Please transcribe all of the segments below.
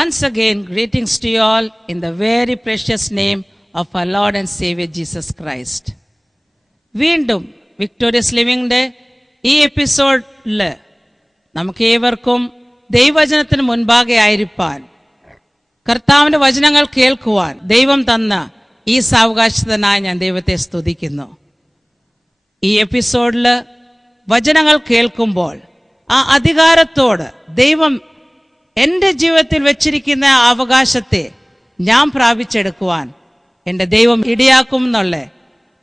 Once again, greetings to you all in the very precious name of our Lord and Savior Jesus Christ. വീണ്ടും victorious ലിവിങ്ങിൻ്റെ ഈ എപ്പിസോഡിൽ നമുക്ക് ഏവർക്കും ദൈവവചനത്തിന് മുൻപാകെ ആയിരിക്കാൻ, കർത്താവിൻ്റെ വചനങ്ങൾ കേൾക്കുവാൻ ദൈവം തന്ന ഈ സാവകാശത്തിനായി ഞാൻ ദൈവത്തെ സ്തുതിക്കുന്നു. ഈ എപ്പിസോഡിൽ വചനങ്ങൾ കേൾക്കുമ്പോൾ ആ അധികാരത്തോട് ദൈവം എൻ്റെ ജീവിതത്തിൽ വെച്ചിരിക്കുന്ന അവകാശത്തെ ഞാൻ പ്രാപിച്ചെടുക്കുവാൻ എൻ്റെ ദൈവം ഇടയാക്കും എന്നുള്ള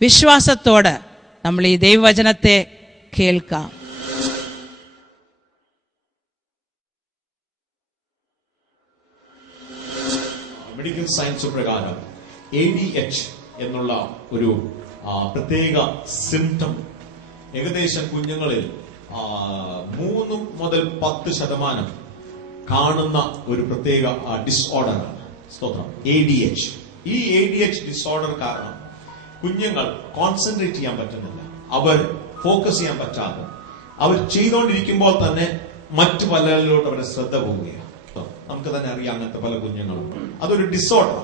വിശ്വാസത്തോട് നമ്മൾ ഈ ദൈവവചനത്തെ കേൾക്കാം. മെഡിക്കൽ സയൻസ് പ്രകാരം ADH എന്നുള്ള ഒരു പ്രത്യേക സിംറ്റം ഏകദേശം കുഞ്ഞുങ്ങളിൽ 3 മുതൽ 10% കാണുന്ന ഒരു പ്രത്യേക ഡിസോർഡറാണ്. സ്തോത്രം. ADH. ഈ ADH ഡിസോർഡർ കാരണം കുഞ്ഞുങ്ങൾ കോൺസെൻട്രേറ്റ് ചെയ്യാൻ പറ്റുന്നില്ല, അവർ ഫോക്കസ് ചെയ്യാൻ പറ്റാതെ അവർ ചെയ്തുകൊണ്ടിരിക്കുമ്പോൾ തന്നെ മറ്റു പലരിലോട്ട് അവരുടെ ശ്രദ്ധ പോവുകയാണ്. നമുക്ക് തന്നെ അറിയാം അങ്ങനത്തെ പല കുഞ്ഞുങ്ങളും. അതൊരു ഡിസോർഡർ.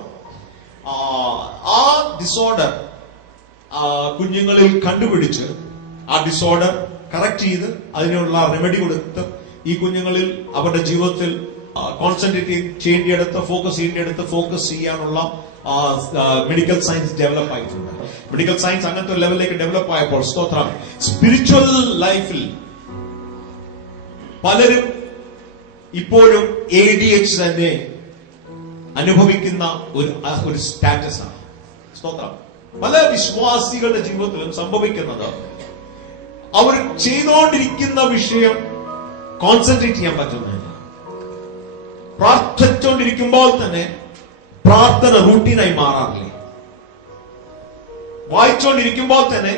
ആ ഡിസോർഡർ കുഞ്ഞുങ്ങളിൽ കണ്ടുപിടിച്ച് ആ ഡിസോർഡർ കറക്റ്റ് ചെയ്ത് അതിനുള്ള റെമഡി കൊടുത്ത് ഈ കുഞ്ഞുങ്ങളിൽ അവരുടെ ജീവിതത്തിൽ കോൺസെൻട്രേറ്റ് ചെയ്യേണ്ടിയെടുത്ത് ഫോക്കസ് ചെയ്യാനുള്ള മെഡിക്കൽ സയൻസ് ഡെവലപ്പ് ആയിട്ടുണ്ട്. മെഡിക്കൽ സയൻസ് അങ്ങനത്തെ ഒരു ലെവലിലേക്ക് ഡെവലപ്പ് ആയപ്പോൾ സ്തോത്രം, സ്പിരിച്വൽ ലൈഫിൽ പലരും ഇപ്പോഴും ADH തന്നെ അനുഭവിക്കുന്ന ഒരു സ്റ്റാറ്റസ് ആണ്. സ്തോത്രം. പല വിശ്വാസികളുടെ ജീവിതത്തിലും സംഭവിക്കുന്നത് അവർ ചെയ്തുകൊണ്ടിരിക്കുന്ന വിഷയം കോൺസെൻട്രേറ്റ് ചെയ്യാൻ പറ്റുന്നില്ല. പ്രാർത്ഥിച്ചുകൊണ്ടിരിക്കുമ്പോൾ തന്നെ പ്രാർത്ഥന റൂട്ടീനായി മാറാറില്ലേ? വായിച്ചുകൊണ്ടിരിക്കുമ്പോൾ തന്നെ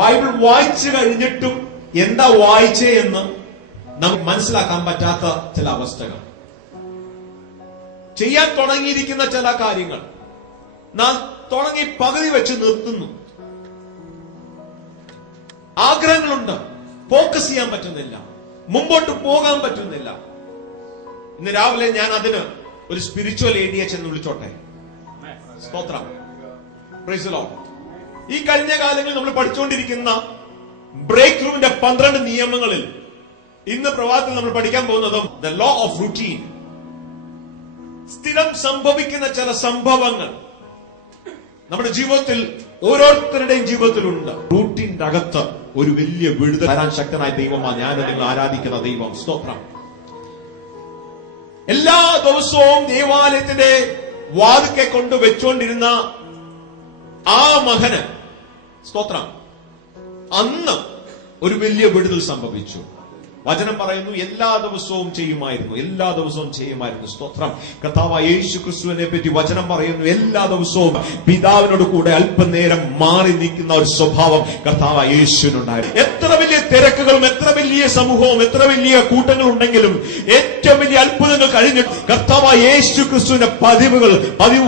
ബൈബിൾ വായിച്ചു കഴിഞ്ഞിട്ടും എന്താ വായിച്ചേ എന്ന് നമുക്ക് മനസ്സിലാക്കാൻ പറ്റാത്ത ചില അവസ്ഥകൾ, ചെയ്യാൻ തുടങ്ങിയിരിക്കുന്ന ചില കാര്യങ്ങൾ നാം തുടങ്ങി പകുതി വെച്ച് നിർത്തുന്നു. ആഗ്രഹങ്ങളുണ്ട്, ഫോക്കസ് ചെയ്യാൻ പറ്റുന്നില്ല, മുമ്പോട്ട് പോകാൻ പറ്റുന്നില്ല. ഇന്ന് രാവിലെ ഞാൻ അതിന് ഒരു സ്പിരിച്വൽ ADH എന്ന് വിളിച്ചോട്ടെ. സ്തോത്രം. Praise the Lord. ഈ കഴിഞ്ഞ കാലങ്ങളിൽ നമ്മൾ പഠിച്ചുകൊണ്ടിരിക്കുന്ന ബ്രേക്ക് ത്രൂവിന്റെ 12 നിയമങ്ങളിൽ ഇന്ന് പ്രഭാതത്തിൽ നമ്മൾ പഠിക്കാൻ പോകുന്നത് ദ ലോ ഓഫ് റൂട്ടീൻ. സ്ഥിരം സംഭവിക്കുന്ന ചില സംഭവങ്ങൾ നമ്മുടെ ജീവിതത്തിൽ ഓരോരുത്തരുടെയും ജീവിതത്തിലുണ്ട്. റൂട്ടീന്റെ അകത്ത് ഒരു വലിയ വിടുതൽ തരാൻ ശക്തനായ ദൈവമാണ് ഞാൻ നിങ്ങൾ ആരാധിക്കുന്ന ദൈവം. സ്തോത്രം. എല്ലാ ദിവസവും ദേവാലയത്തിന്റെ വാതിക്കെ കൊണ്ട് വെച്ചുകൊണ്ടിരുന്ന ആ മകന്, സ്തോത്രം, അന്ന് ഒരു വലിയ വിടുതൽ സംഭവിച്ചു. വചനം പറയുന്നു എല്ലാ ദിവസവും ചെയ്യുമായിരുന്നു. സ്തോത്രം. കർത്താവായ യേശു ക്രിസ്തുവിനെ പറ്റി വചനം പറയുന്നു എല്ലാ ദിവസവും പിതാവിനോട് കൂടെ അല്പനേരം മാറി നിൽക്കുന്ന ഒരു സ്വഭാവം കർത്താവായ യേശുവിനുണ്ടായിരുന്നു. എത്ര വലിയ തിരക്കുകളും എത്ര വലിയ സമൂഹവും എത്ര വലിയ കൂട്ടങ്ങൾ ഉണ്ടെങ്കിലും ഏറ്റവും വലിയ അത്ഭുതങ്ങൾ കഴിഞ്ഞ് കർത്താവായ യേശു ക്രിസ്തുവിന്റെ പതിവ്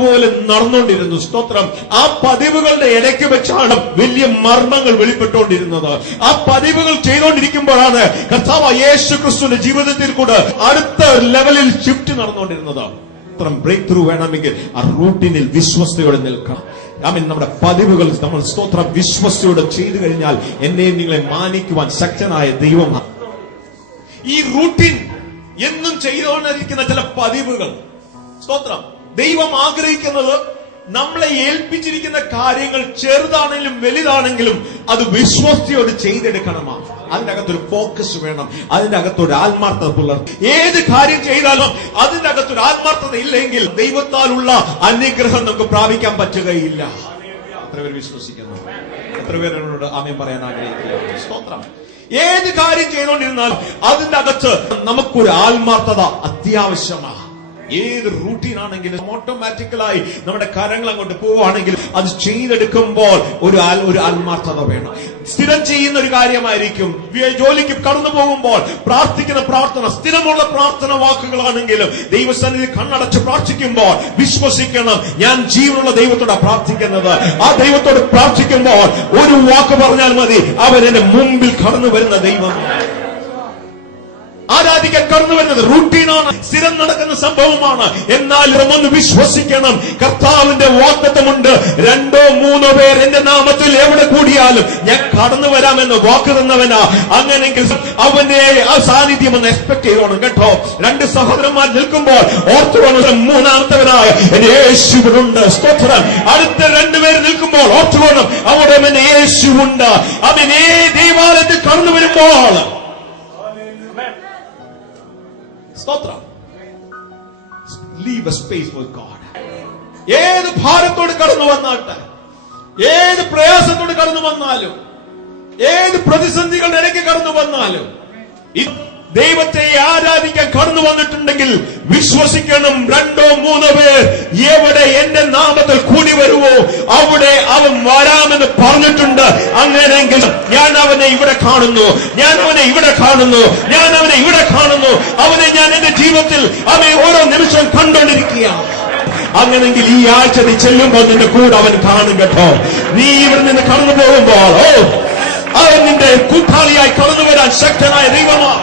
പോലെ നടന്നുകൊണ്ടിരുന്നു. സ്തോത്രം. ആ പതിവുകളുടെ ഇടയ്ക്ക് വെച്ചാണ് വലിയ മർമ്മങ്ങൾ വെളിപ്പെട്ടുകൊണ്ടിരുന്നത്. ആ പതിവുകൾ ചെയ്തുകൊണ്ടിരിക്കുമ്പോഴാണ് കർത്താവ് യേശു ക്രിസ്തുവിന്റെ ജീവിതത്തിൽ കൂടെ അടുത്ത ലെവലിൽ ഷിഫ്റ്റ് നടന്നുകൊണ്ടിരുന്നത്. ബ്രേക്ക് ത്രൂ വേണമെങ്കിൽ ആ റൂട്ടീനിൽ വിശ്വസ്തയോടെ നിൽക്കണം. നമ്മുടെ പതിവുകൾ നമ്മൾ സ്തോത്രം വിശ്വസ്തയോടെ ചെയ്തു കഴിഞ്ഞാൽ എന്നെയും നിങ്ങളെ മാനിക്കുവാൻ ശക്തനായ ദൈവമാണ്. ഈ റൂട്ടീൻ എന്നും ചെയ്തുകൊണ്ടിരിക്കുന്ന ചില പതിവുകൾ, സ്തോത്രം, ദൈവം ആഗ്രഹിക്കുന്നത് നമ്മളെ ഏൽപ്പിച്ചിരിക്കുന്ന കാര്യങ്ങൾ ചെറുതാണെങ്കിലും വലുതാണെങ്കിലും അത് വിശ്വസ്തയോട് ചെയ്തെടുക്കണമാണ്. അതിന്റെ അകത്തൊരു ഫോക്കസ് വേണം, അതിന്റെ അകത്തൊരു ആത്മാർത്ഥത പുലർത്തും. ഏത് കാര്യം ചെയ്താലും അതിന്റെ അകത്തൊരു ആത്മാർത്ഥത ഇല്ലെങ്കിൽ ദൈവത്താലുള്ള അനുഗ്രഹം നമുക്ക് പ്രാപിക്കാൻ പറ്റുകയില്ല. എത്ര പേര് വിശ്വസിക്കുന്നു? എത്ര പേരോട് ആമേൻ പറയാൻ ആഗ്രഹിക്കുക? സ്തോത്രം. ഏത് കാര്യം ചെയ്തുകൊണ്ടിരുന്നാലും അതിന്റെ അകത്ത് നമുക്കൊരു ആത്മാർത്ഥത അത്യാവശ്യമാണ്. ഏത് റൂട്ടീൻ ആണെങ്കിലും ഓട്ടോമാറ്റിക്കലായി നമ്മുടെ കരങ്ങൾ അങ്ങോട്ട് പോവുകയാണെങ്കിൽ അത് ചെയ്തെടുക്കുമ്പോൾ ഒരു ആത്മാർത്ഥത വേണം. സ്ഥിരം ചെയ്യുന്ന ഒരു കാര്യമായിരിക്കും. ജോലിക്ക് കടന്നു പോകുമ്പോൾ പ്രാർത്ഥിക്കുന്ന പ്രാർത്ഥന സ്ഥിരമുള്ള പ്രാർത്ഥന വാക്കുകളാണെങ്കിലും ദൈവസന്നിധി കണ്ണടച്ച് പ്രാർത്ഥിക്കുമ്പോൾ വിശ്വസിക്കണം, ഞാൻ ജീവനുള്ള ദൈവത്തോടാണ് പ്രാർത്ഥിക്കുന്നത്. ആ ദൈവത്തോട് പ്രാർത്ഥിക്കുമ്പോൾ ഒരു വാക്ക് പറഞ്ഞാൽ മതി, അവൻ എന്റെ മുമ്പിൽ കടന്നു വരുന്ന ദൈവം. ആരാധിക്കാൻ കടന്നു വരുന്നത് റൂട്ടീനാണ്, സ്ഥിരം നടക്കുന്ന സംഭവമാണ്. എന്നാൽ ഒന്ന് വിശ്വസിക്കണം, കർത്താവിന്റെ വാഗ്ദത്തമുണ്ട്. 2 or 3 പേർ എന്റെ നാമത്തിൽ എവിടെ കൂടിയാലും ഞാൻ കടന്നു വരാമെന്ന് വാക്ക് തന്നവനാ. അങ്ങനെയെങ്കിൽ അവന്റെ ആ സാന്നിധ്യം ഒന്ന് എക്സ്പെക്ട് ചെയ്തോണം കേട്ടോ. 2 സഹോദരന്മാർ നിൽക്കുമ്പോൾ ഓർത്തുകൊള്ളും, മൂന്നാമത്തവനായ യേശുവിനുണ്ട്. സ്തോത്രം. അടുത്ത 2 പേര് നിൽക്കുമ്പോൾ ഓർത്തുകൊള്ളും, അവിടെ യേശുവുണ്ട്. അവനെ ദൈവാലയത്തിൽ കടന്നു വരുമ്പോൾ സ്തോത്രം, leave A space for God. ഏത് ഭാരത്തോട് കടന്നു വന്നാട്ടെ, ഏത് പ്രയാസത്തോട് കടന്നു വന്നാലും, ഏത് പ്രതിസന്ധികളുടെ ഇടയ്ക്ക് കടന്നു വന്നാലും, ദൈവത്തെ ആരാധിക്കാൻ കടന്നു വന്നിട്ടുണ്ടെങ്കിൽ വിശ്വസിക്കണം, 2 or 3 പേർ എവിടെ എന്റെ നാമത്തിൽ കൂടി വരുവോ അവിടെ അവൻ വരാമെന്ന് പറഞ്ഞിട്ടുണ്ട്. അങ്ങനെയെങ്കിൽ ഞാൻ അവനെ ഇവിടെ കാണുന്നു, ഞാൻ അവനെ ഇവിടെ കാണുന്നു, ഞാൻ അവനെ ഇവിടെ കാണുന്നു. അവനെ ഞാൻ എന്റെ ജീവിതത്തിൽ അവനെ ഓരോ നിമിഷവും കണ്ടുകൊണ്ടിരിക്കുകയാണ്. അങ്ങനെങ്കിൽ ഈ ആഴ്ച നീ ചെല്ലുമ്പോൾ നിന്റെ കൂടെ അവൻ കാണും കേട്ടോ. നീ ഇവിടെ നിന്ന് കടന്നു പോകുമ്പോൾ അവൻ നിന്റെ കൂട്ടാളിയായി കടന്നു വരാൻ ശക്തനായ ദൈവമാണ്.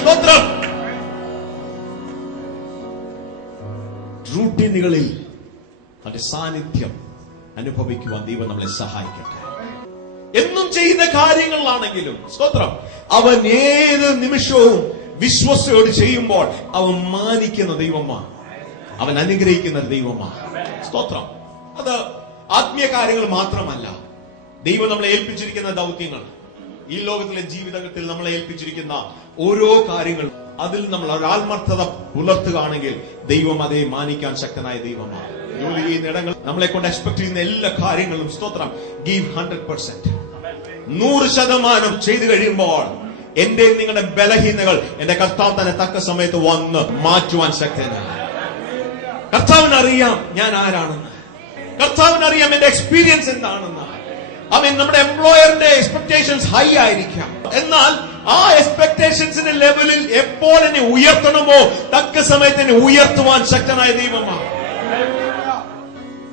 സ്തോത്രം. റൂട്ടീനുകളിൽ അവന്റെ സാന്നിധ്യം അനുഭവിക്കുവാൻ ദൈവം നമ്മളെ സഹായിക്കട്ടെ. എന്നും ചെയ്യുന്ന കാര്യങ്ങളിലാണെങ്കിലും സ്തോത്രം, അവൻ ഏത് നിമിഷവും വിശ്വസയോട് ചെയ്യുമ്പോൾ അവൻ മാനിക്കുന്ന ദൈവമാണ്, അവൻ അനുഗ്രഹിക്കുന്ന ദൈവമാണ്. സ്തോത്രം. അത് ആത്മീയ കാര്യങ്ങൾ മാത്രമല്ല, ദൈവം നമ്മളെ ഏൽപ്പിച്ചിരിക്കുന്ന ദൗത്യങ്ങൾ, ഈ ലോകത്തിലെ ജീവിതത്തിൽ നമ്മളെ ഏൽപ്പിച്ചിരിക്കുന്ന ഓരോ കാര്യങ്ങൾ, അതിൽ നമ്മൾ ഒരാത്മർത്ഥത പുലർത്തുകയാണെങ്കിൽ ദൈവം അതേ മാനിക്കാൻ ശക്തനായ ദൈവമാണ്. ജോലി ചെയ്യുന്ന ഇടങ്ങൾ, നമ്മളെ കൊണ്ട് എക്സ്പെക്ട് ചെയ്യുന്ന എല്ലാ കാര്യങ്ങളും സ്തോത്രം, ഗീവ് 100%, 100% ചെയ്തു കഴിയുമ്പോൾ എന്റെ നിങ്ങളുടെ ബലഹീനതകൾ എന്റെ കർത്താവ് തന്നെ തക്ക സമയത്ത് വന്ന് മാറ്റുവാൻ ശക്തനാണ്. കർത്താവിനറിയാം ഞാൻ ആരാണെന്ന്, കർത്താവിനറിയാം എന്റെ എക്സ്പീരിയൻസ് എന്താണെന്ന്. നമ്മുടെ എംപ്ലോയറിന്റെ എക്സ്പെക്ടേഷൻസ് ഹൈ ആയിരിക്കാം, എന്നാൽ ആ എക്സ്പെക്ടേഷൻസിന്റെ ലെവലിൽ എപ്പോൾ എന്നെ ഉയർത്തണമോ തക്ക സമയത്ത് എന്നെ ഉയർത്തുവാൻ ശക്തനായ ദൈവമാണ്.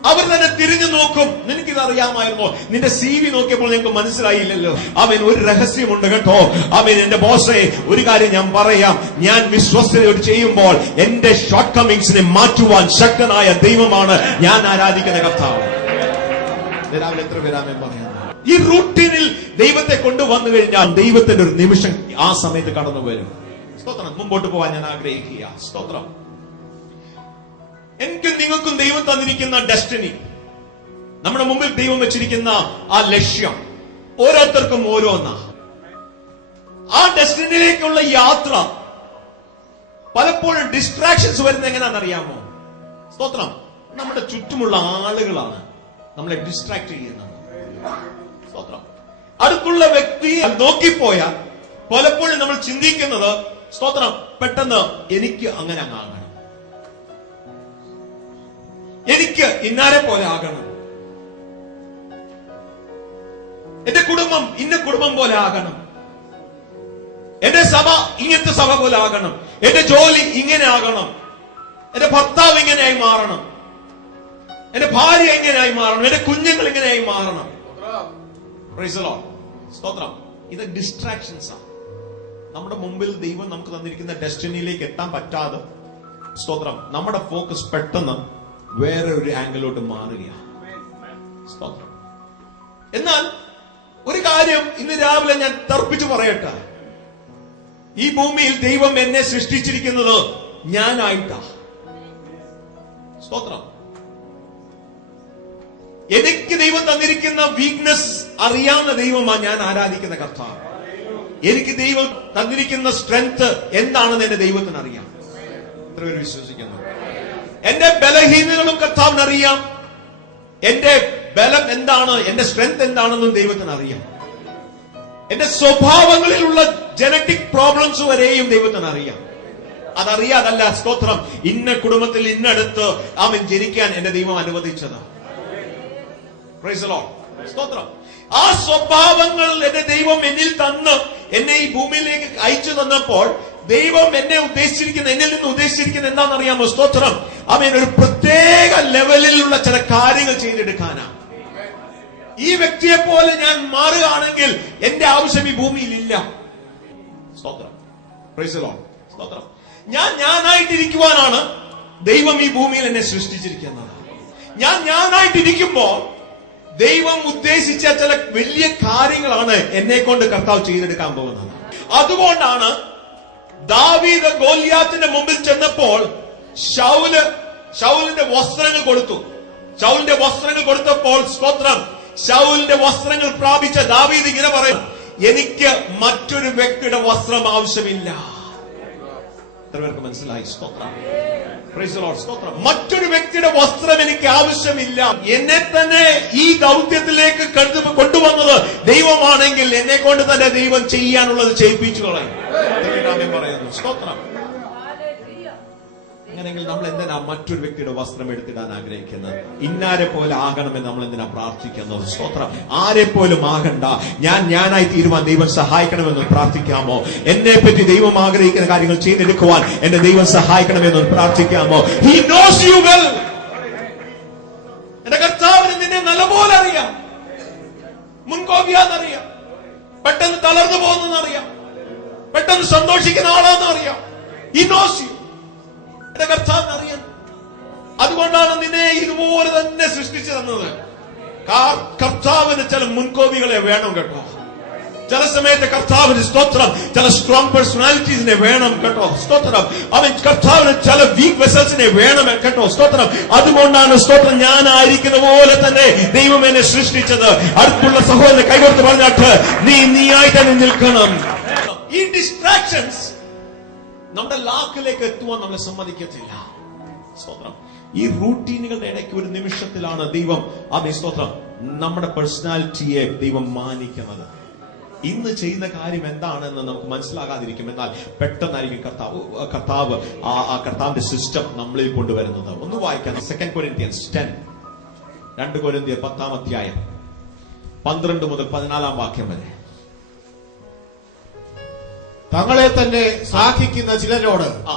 അവർ തന്നെ തിരിഞ്ഞു നോക്കും. നിനക്കിത് അറിയാമായിരുന്നോ? നിന്റെ CV നോക്കിയപ്പോൾ ഞങ്ങൾക്ക് മനസ്സിലായില്ലല്ലോ. അവൻ ഒരു രഹസ്യമുണ്ട് കേട്ടോ. അവൻ എന്റെ ബോസേ, ഒരു കാര്യം ഞാൻ പറയാം, ഞാൻ വിശ്വസ്തയോട് ചെയ്യുമ്പോൾ എന്റെ ഷോർട്ട് കമ്മിങ്സിനെ മാറ്റുവാൻ ശക്തനായ ദൈവമാണ് ഞാൻ ആരാധിക്കുന്ന കർത്താവ്. രാവിലെ എത്ര പേരാമേ പറയാം. ഈ റൂട്ടീനിൽ ദൈവത്തെ കൊണ്ടുവന്നു കഴിഞ്ഞാൽ ദൈവത്തിന്റെ ഒരു നിമിഷം ആ സമയത്ത് കടന്നു വരും. സ്തോത്രം. മുമ്പോട്ട് പോവാൻ ഞാൻ ആഗ്രഹിക്കുക. സ്തോത്രം. എനിക്കും നിങ്ങൾക്കും ദൈവം തന്നിരിക്കുന്ന ഡെസ്റ്റിനി, നമ്മുടെ മുമ്പിൽ ദൈവം വെച്ചിരിക്കുന്ന ആ ലക്ഷ്യം ഓരോരുത്തർക്കും ഓരോന്നാ. ആ ഡെസ്റ്റിനിയിലേക്കുള്ള യാത്ര പലപ്പോഴും ഡിസ്ട്രാക്ഷൻസ് വരുന്നത് എങ്ങനെയാണെന്നറിയാമോ? സ്തോത്രം. നമ്മുടെ ചുറ്റുമുള്ള ആളുകളാണ് നമ്മളെ ഡിസ്ട്രാക്ട് ചെയ്യുന്നത്. സ്തോത്രം. അടുത്തുള്ള വ്യക്തിയെ നോക്കിപ്പോയാൽ പലപ്പോഴും നമ്മൾ ചിന്തിക്കുന്നത് സ്തോത്രം, പെട്ടെന്ന് എനിക്ക് അങ്ങനെ ആകണം, എനിക്ക് ഇന്നാരെ പോലെ ആകണം, എന്റെ കുടുംബം ഇന്ന കുടുംബം പോലെ ആകണം, എന്റെ സഭ ഇങ്ങനത്തെ സഭ പോലെ ആകണം, എന്റെ ജോലി ഇങ്ങനെ ആകണം, എന്റെ ഭർത്താവ് ഇങ്ങനെയായി മാറണം, എന്റെ ഭാര്യ എങ്ങനെയായി മാറണം, എന്റെ കുഞ്ഞുങ്ങൾ ഇങ്ങനെയായി മാറണം. Praise the Lord. സ്തോത്രം. ഇത് ഡിസ്ട്രാക്ഷൻസ് ആണ്. നമ്മുടെ മുമ്പിൽ ദൈവം നമുക്ക് തന്നിരിക്കുന്ന ഡെസ്റ്റിനിയിലേക്ക് എത്താൻ പറ്റാതെ സ്തോത്രം നമ്മുടെ ഫോക്കസ് പെട്ടെന്ന് വേറെ ഒരു ആംഗിലോട്ട് മാറുകയാണ്. സ്തോത്രം. എന്നാൽ ഒരു കാര്യം ഇന്ന് രാവിലെ ഞാൻ തർപ്പിച്ചു പറയട്ടെ, ഈ ഭൂമിയിൽ ദൈവം എന്നെ സൃഷ്ടിച്ചിരിക്കുന്നത് ഞാനായിട്ടാ. സ്തോത്രം. എനിക്ക് ദൈവം തന്നിരിക്കുന്ന വീക്ക്നെസ് അറിയാവുന്ന ദൈവമാണ് ഞാൻ ആരാധിക്കുന്ന കർത്താവ്. എനിക്ക് ദൈവം തന്നിരിക്കുന്ന സ്ട്രെങ്ത് എന്താണെന്ന് എന്റെ ദൈവത്തിന് അറിയാം. എത്ര പേര് വിശ്വസിക്കുന്നു? എന്റെ ബലഹീനതകളും കർത്താവിന് അറിയാം. എന്റെ ബലം എന്താണ്, എന്റെ സ്ട്രെങ്ത് എന്താണെന്നും ദൈവത്തിന് അറിയാം. എന്റെ സ്വഭാവങ്ങളിലുള്ള ജനറ്റിക് പ്രോബ്ലംസ് വരെയും ദൈവത്തിന് അറിയാം. അതറിയാതല്ല സ്തോത്രം ഇന്ന കുടുംബത്തിൽ ഇന്നടുത്ത് അവൻ ജനിക്കാൻ എന്റെ ദൈവം അനുവദിച്ചത്. Praise the Lord. സ്തോത്രം. ആ സ്വഭാവങ്ങൾ എന്റെ ദൈവം എന്നിൽ തന്ന് എന്നെ ഈ ഭൂമിയിലേക്ക് അയച്ചു തന്നപ്പോൾ ദൈവം എന്നെ ഉദ്ദേശിച്ചിരിക്കുന്ന, എന്നിൽ നിന്ന് ഉദ്ദേശിച്ചിരിക്കുന്ന എന്താണെന്നറിയാമോ? സ്തോത്രം. അവൻ ഒരു പ്രത്യേക ലെവലിലുള്ള ചില കാര്യങ്ങൾ ചെയ്തെടുക്കാനാണ്. ഈ വ്യക്തിയെ പോലെ ഞാൻ മാറുകയാണെങ്കിൽ എന്റെ ആവശ്യം ഈ ഭൂമിയിൽ ഇല്ല. സ്തോത്രം. Praise the Lord. സ്തോത്രം. ഞാനായിട്ടിരിക്കുവാനാണ് ദൈവം ഈ ഭൂമിയിൽ എന്നെ സൃഷ്ടിച്ചിരിക്കുന്നത്. ഞാനായിട്ടിരിക്കുമ്പോൾ ദൈവം ഉദ്ദേശിച്ച ചില വലിയ കാര്യങ്ങളാണ് എന്നെ കൊണ്ട് കർത്താവ് ചെയ്തെടുക്കാൻ പോകുന്നത്. അതുകൊണ്ടാണ് ദാവീദ് ഗോലിയാത്തിന്റെ മുമ്പിൽ ചെന്നപ്പോൾ ശൗലിന്റെ വസ്ത്രങ്ങൾ കൊടുത്തു. ശൗലിന്റെ വസ്ത്രങ്ങൾ കൊടുത്തപ്പോൾ സ്തോത്രം, ശൗലിന്റെ വസ്ത്രങ്ങൾ പ്രാപിച്ച ദാവീദ് ഇങ്ങനെ പറയും, എനിക്ക് മറ്റൊരു വ്യക്തിയുടെ വസ്ത്രം ആവശ്യമില്ല. എത്ര പേർക്ക് മനസ്സിലായി? സ്തോത്രം. Praise the Lord. സ്തോത്രം. മറ്റൊരു വ്യക്തിയുടെ വസ്ത്രം എനിക്ക് ആവശ്യമില്ല. എന്നെ തന്നെ ഈ ദൗത്യത്തിലേക്ക് കൊണ്ടുവന്നത് ദൈവമാണെങ്കിൽ എന്നെ കൊണ്ട് തന്നെ ദൈവം ചെയ്യാനുള്ളത് ചെയ്യിപ്പിച്ചു കളയും. പറയുന്നു. സ്തോത്രം. അങ്ങനെയെങ്കിൽ നമ്മൾ എന്തിനാ മറ്റൊരു വ്യക്തിയുടെ വസ്ത്രം എടുത്തിടാൻ ആഗ്രഹിക്കുന്നത്? ഇന്നാരെ പോലെ ആകണമെന്ന് നമ്മൾ എന്തിനാ പ്രാർത്ഥിക്കുന്നത്? സ്തോത്രം. ആരെ പോലും ആകണ്ട, ഞാനായി തീരുവാൻ ദൈവം സഹായിക്കണമെന്ന് പ്രാർത്ഥിക്കാമോ? എന്നെ പറ്റി ദൈവം ആഗ്രഹിക്കുന്ന കാര്യങ്ങൾ ചെയ്തെടുക്കുവാൻ എന്റെ ദൈവം സഹായിക്കണമെന്ന് പ്രാർത്ഥിക്കാമോ? He knows you well. എന്റെ കർത്താവിന് നിന്നെ നല്ലപോലെ അറിയാം. മുൻകോപിയാന്നറിയാം, പെട്ടെന്ന് തളർന്നു പോകുന്നറിയാം, പെട്ടെന്ന് സന്തോഷിക്കുന്ന ആളാന്നറിയാം. He knows you. എന്റെ കർത്താവിന് അറിയാം. അതുകൊണ്ടാണ് നിന്നെ ഇതുപോലെ തന്നെ സൃഷ്ടിച്ചു തന്നത്. കർത്താവിന് ചില മുൻകോപികളെ വേണം കേട്ടോ. ചില സമയത്ത് കർത്താവിന് സ്തോത്രം ചില സ്ട്രോങ് പേഴ്സണാലിറ്റീസിനെ വേണം കേട്ടോ. സ്തോത്രം. അവൻ കർത്താവിന് ചില വീക്ക് വെസൽസിനെ വേണം കേട്ടോ. സ്തോത്രം. അതുകൊണ്ടാണ് സ്തോത്രം ഞാനായിരിക്കുന്ന പോലെ തന്നെ ദൈവം എന്നെ സൃഷ്ടിച്ചത്. അടുത്തുള്ള സഹോദരനെ കൈകൊടുത്ത് പറഞ്ഞിട്ട് നീയായിട്ട് തന്നെ നിൽക്കണം. ഈ ഡിസ്ട്രാക്ഷൻസ് നമ്മുടെ ലാക്കിലേക്ക് എത്തുവാൻ നമ്മളെ സമ്മതിക്കത്തില്ല. സ്തോത്രം. ഈ റൂട്ടീനുകളുടെ ഇടയ്ക്ക് ഒരു നിമിഷത്തിലാണ് ദൈവം അതേ സ്തോത്രം നമ്മുടെ പേഴ്സണാലിറ്റിയെ ദൈവം മാനിക്കുന്നത്. ഇന്ന് ചെയ്യുന്ന കാര്യം എന്താണെന്ന് നമുക്ക് മനസ്സിലാകാതിരിക്കും. എന്നാൽ പെട്ടെന്നായിരിക്കും കർത്താവ് ആ കർത്താവിന്റെ സിസ്റ്റം നമ്മളിൽ കൊണ്ടുവരുന്നത്. ഒന്ന് വായിക്കാം. 2 Corinthians 10, 2 Corinthians 10 അധ്യായം 12 മുതൽ 14 വാക്യം വരെ. തങ്ങളെ തന്നെ സാഹിക്കുന്ന ചിലരോട്